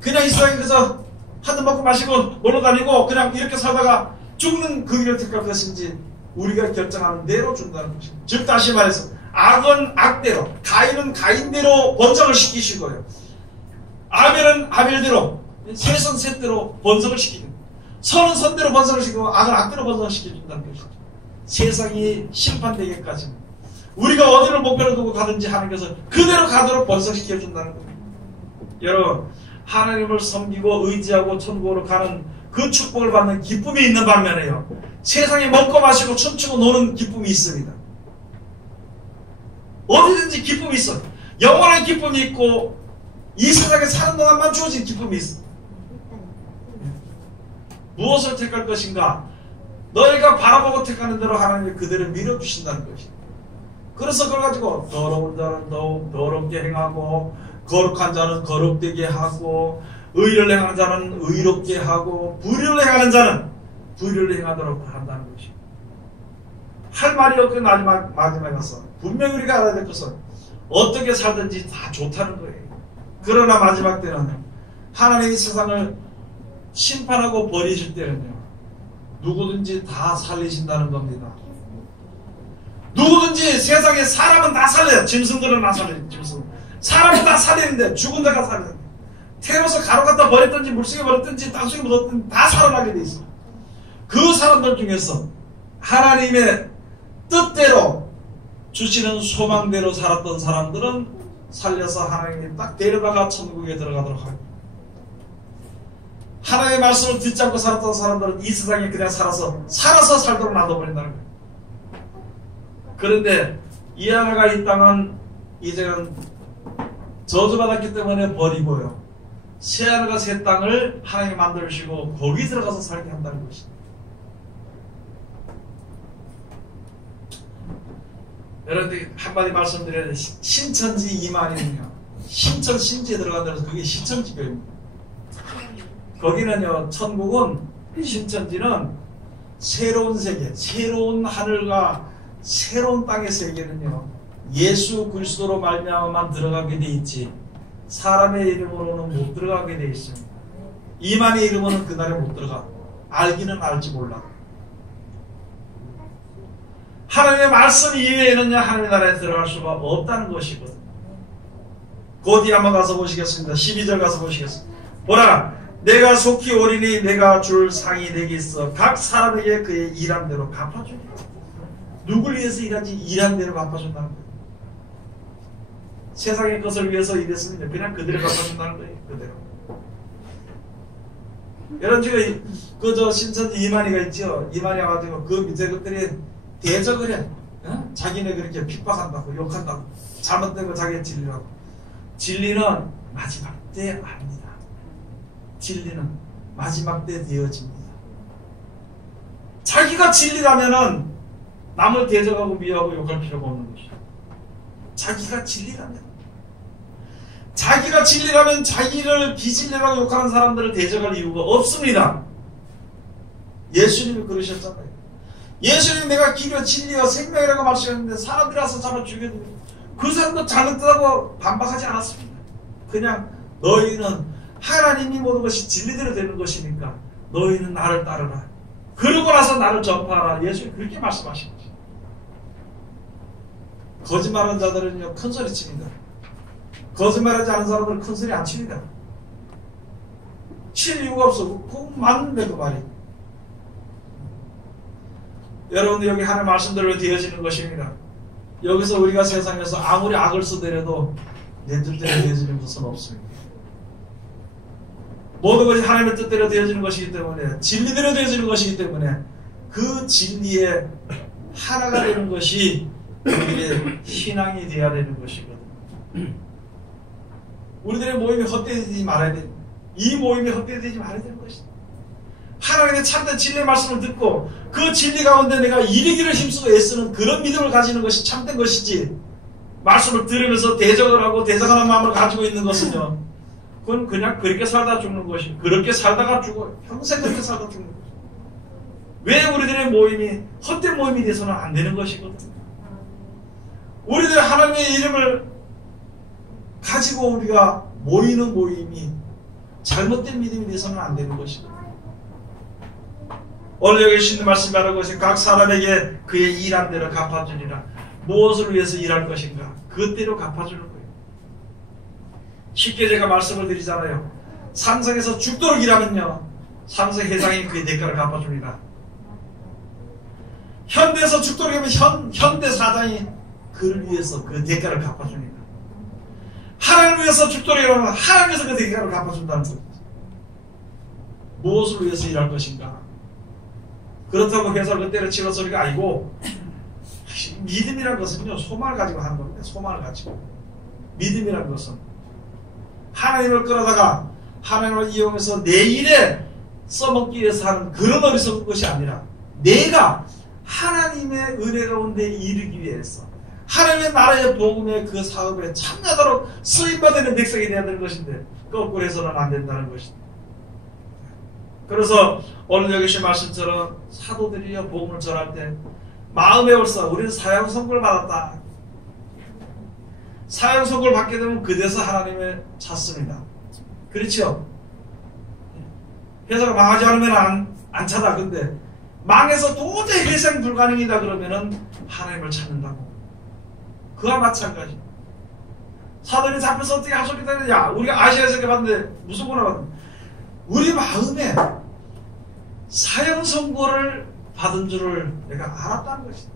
그냥 이 세상에 그래서 한잔 먹고 마시고 놀러 다니고 그냥 이렇게 살다가 죽는 그 길을 택할 것인지 우리가 결정하는 대로 준다는 것입니다. 즉 다시 말해서 악은 악대로 가인은 가인대로 번성을 시키시고요 아벨은 아벨대로 셋은 셋대로 번성을 시키는 선은 선대로 번성을 시키고 악은 악대로 번성을 시켜준다는 것이죠. 세상이 심판되기까지 우리가 어디를 목표로 두고 가든지 하나님께서 그대로 가도록 번성시켜준다는 겁니다. 여러분 하나님을 섬기고 의지하고 천국으로 가는 그 축복을 받는 기쁨이 있는 반면에요 세상에 먹고 마시고 춤추고 노는 기쁨이 있습니다. 어디든지 기쁨이 있어. 영원한 기쁨이 있고 이 세상에 사는 동안만 주어진 기쁨이 있어. 무엇을 택할 것인가? 너희가 바라보고 택하는 대로 하나님이 그대로 밀어주신다는 것이다. 그래서 그걸 가지고 더러운 자는 더욱 더럽게 행하고 거룩한 자는 거룩되게 하고 의를 행하는 자는 의롭게 하고 불의를 행하는 자는 불의를 행하도록 한다는 것이다. 할 말이 없고 마지막에 가서 분명히 우리가 알아야 될 것은 어떻게 살든지 다 좋다는 거예요. 그러나 마지막 때는 하나님이 세상을 심판하고 버리실 때는요, 누구든지 다 살리신다는 겁니다. 누구든지 세상에 사람은 다 살려요. 짐승들은 다 살려요. 짐승. 사람은 다 살리는데 죽은 자가 살려요. 태워서 가로 갖다 버렸든지 물속에 버렸든지 땅속에 묻었든지 다 살아나게 돼 있어요. 그 사람들 중에서 하나님의 뜻대로 주시는 소망대로 살았던 사람들은 살려서 하나님이 딱 데려다가 천국에 들어가도록 합니다. 하나님의 말씀을 듣지 않고 살았던 사람들은 이 세상에 그냥 살아서 살도록 놔둬버린다는 거예요. 그런데 이 하나가 이 땅은 이제는 저주받았기 때문에 버리고요, 새 하나가 새 땅을 하나님이 만들시고 거기 들어가서 살게 한다는 것입니다. 여러분들 한마디 말씀드려야 돼. 신천지 이만희는요, 신천 신지에 들어간다고 해서 그게 신천지교입니다. 거기는요, 천국은, 신천지는 새로운 세계, 새로운 하늘과 새로운 땅의 세계는요, 예수 그리스도로 말미암아만 들어가게 돼 있지 사람의 이름으로는 못 들어가게 돼 있습니다. 이만희 이름으로는 그날에 못 들어가. 알기는 알지 몰라. 하나님의 말씀 이외에는요, 하나님의 나라에 들어갈 수가 없다는 것이거든요. 곧 한번 가서 보시겠습니다. 12절 가서 보시겠습니다. 보라, 내가 속히 오리니 내가 줄 상이 내게 있어 각 사람에게 그의 일한 대로 갚아주리. 누굴 위해서 일하지? 일한 대로 갚아준다는 거예요. 세상의 것을 위해서 일했으면 그냥 그대로 갚아준다는 거예요. 그대로. 여러분, 지금 그저 신천지 이만희가 있죠. 이만희 와가지고 그 밑에 것들이 대적을 해. 어? 자기네 그렇게 핍박한다고, 욕한다고, 잘못된 거 자기가 진리라고. 진리는 마지막 때 압니다. 진리는 마지막 때 되어집니다. 자기가 진리라면은 남을 대적하고 미워하고 욕할 필요가 없는 것이죠. 자기가 진리라면 자기를 비진리라고 욕하는 사람들을 대적할 이유가 없습니다. 예수님이 그러셨잖아요. 예수님이 내가 길이와 진리와 생명이라고 말씀하셨는데 사람들이 와서 잡아 죽여도 그 사람도 잘못되다고 반박하지 않았습니다. 그냥 너희는 하나님이 모든 것이 진리대로 되는 것이니까 너희는 나를 따르라. 그러고 나서 나를 전파하라. 예수님이 그렇게 말씀하신 거죠. 거짓말하는 자들은요, 큰 소리 칩니다. 거짓말하지 않은 사람들은 큰 소리 안 칩니다. 칠 이유가 없어. 그거 맞는데 그 말이. 여러분들 여기 하나님 말씀대로 되어지는 것입니다. 여기서 우리가 세상에서 아무리 악을 쓰더라도 내 뜻대로 되어지는 것은 없습니다. 모든 것이 하나님의 뜻대로 되어지는 것이기 때문에, 진리대로 되어지는 것이기 때문에 그 진리에 하나가 되는 것이 우리의 신앙이 되어야 되는 것이거든요. 우리들의 모임이 헛되지 말아야 돼. 이 모임이 헛되지 말아야 되는 것이다. 하나님의 참된 진리의 말씀을 듣고 그 진리 가운데 내가 이르기를 힘쓰고 애쓰는 그런 믿음을 가지는 것이 참된 것이지, 말씀을 들으면서 대적을 하고 대적하는 마음을 가지고 있는 것은요, 그건 그냥 그렇게 살다 죽는 것이, 그렇게 살다가 죽어. 평생 그렇게 살다 죽는 것이. 왜 우리들의 모임이 헛된 모임이 돼서는 안 되는 것이거든요. 우리들 하나님의 이름을 가지고 우리가 모이는 모임이 잘못된 믿음이 돼서는 안 되는 것이거든요. 오늘 여기 주신 말씀이 바로 그것이 각 사람에게 그의 일한 대로 갚아주리라. 무엇을 위해서 일할 것인가? 그대로 갚아주는 거예요. 쉽게 제가 말씀을 드리잖아요. 삼성에서 죽도록 일하면요, 삼성 회장이 그의 대가를 갚아줍니다. 현대에서 죽도록 일하면 현대 사장이 그를 위해서 그 대가를 갚아줍니다. 하나님을 위해서 죽도록 일하면 하나님께서 그 대가를 갚아준다는 거죠. 무엇을 위해서 일할 것인가? 그렇다고 회사를 그때려 치는 소리가 아니고, 믿음이라는 것은요, 소망을 가지고 하는 겁니다. 소망을 가지고. 믿음이라는 것은 하나님을 끌어다가 하나님을 이용해서 내 일에 써먹기 위해서 하는 그런 어리석은 것이 아니라, 내가 하나님의 은혜 가운데 이르기 위해서 하나님의 나라의 복음의 그 사업에 참여하도록 쓰임받는 백성이 되어야 되는 것인데, 거꾸로 해서는 안 된다는 것입니다. 그래서 오늘 여기 주신 말씀처럼 사도들이요, 복음을 전할 때 마음에 올사 우리는 사형 선고를 받았다. 사형 선고를 받게 되면 그대서 하나님을 찾습니다. 그렇죠? 회사가 망하지 않으면 안 차다. 근데 망해서 도저히 회생 불가능이다 그러면은 하나님을 찾는다고. 그와 마찬가지. 사돈이 잡혀서 어떻게 할 수 있겠다는, 야, 우리가 아시아에서 이렇게 봤는데 무슨 문화 봤는데, 우리 마음에 사형 선고를 받은 줄을 내가 알았다는 것이다.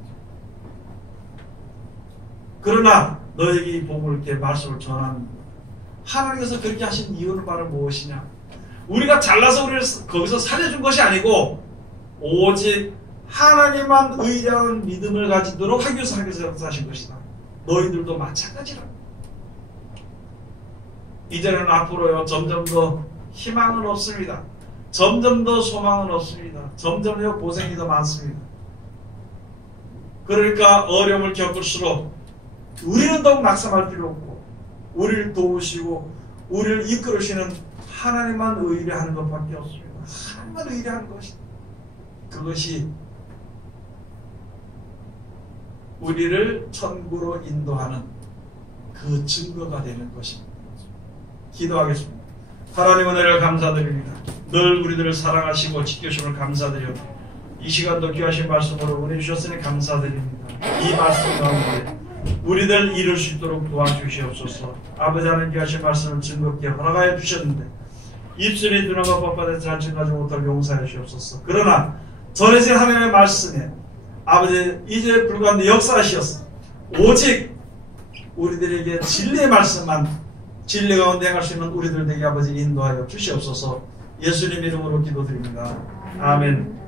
그러나 너에게 이 복을 이렇게 말씀을 전하는, 하나님께서 그렇게 하신 이유는 바로 무엇이냐? 우리가 잘나서 우리를 거기서 살려준 것이 아니고 오직 하나님만 의지하는 믿음을 가지도록 하기 위해서 하나님께서 하신 것이다. 너희들도 마찬가지라. 이제는 앞으로요, 점점 더 희망은 없습니다. 점점 더 소망은 없습니다. 점점 더 고생이 더 많습니다. 그러니까 어려움을 겪을수록 우리는 더욱 낙심할 필요 없고, 우리를 도우시고 우리를 이끌으시는 하나님만 의뢰하는 것밖에 없습니다. 하나님만 의뢰하는 것이다. 그것이 우리를 천국으로 인도하는 그 증거가 되는 것입니다. 기도하겠습니다. 하나님 은혜를 감사드립니다. 늘 우리들을 사랑하시고 지켜주심을 감사드려 이 시간도 귀하신 말씀으로 은혜 주셨으니 감사드립니다. 이 말씀 가운데 우리들 이룰 수 있도록 도와주시옵소서. 아버지 하나님 귀하신 말씀을 즐겁게 허락하여 주셨는데 입술이 누나가 법받아 잘 증가하지 못하고 용서해 주시옵소서. 그러나 전해진 하나님의 말씀에 아버지 이제 불과한데 역사하시었어. 오직 우리들에게 진리의 말씀만 진리 가운데 행할 수 있는 우리들 되게 아버지 인도하여 주시옵소서. 예수님 이름으로 기도드립니다. 아멘.